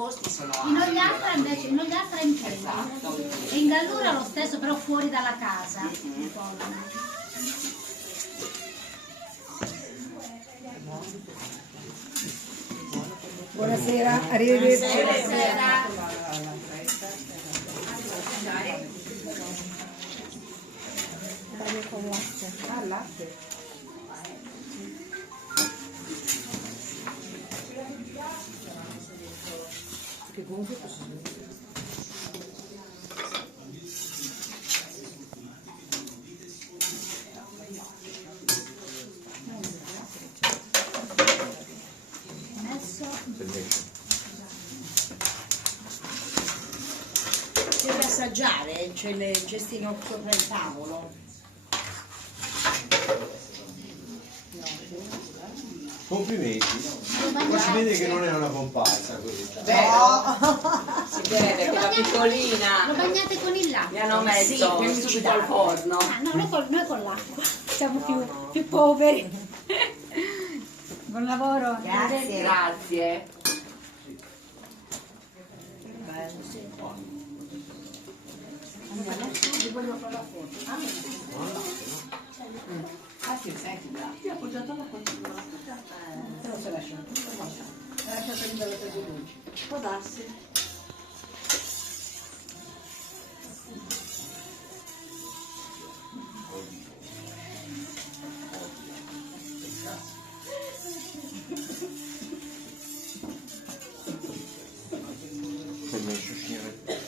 posti sono In Ogliastra invece, in Ogliastra è in piedi. Esatto. E in Gallura lo stesso, però fuori dalla casa. Un po'. Buonasera, arrivederci. Buonasera. Bagno con latte. Ah, latte. Che comunque posso smettere. Deve assaggiare, c'è il cestino sopra il tavolo. Complimenti. Ma si vede che non è una comparsa questa. Si vede che la piccolina Lo bagnate con il latte? mi hanno messo Sì, subito al forno. Ah, no, noi con l'acqua. Siamo più poveri. Buon lavoro. Grazie. Grazie. Ah sì, senti, io ho appoggiato la continua. Però se lascia tutto lascia prendere le tue luci. Può darsi. Permesso, signore.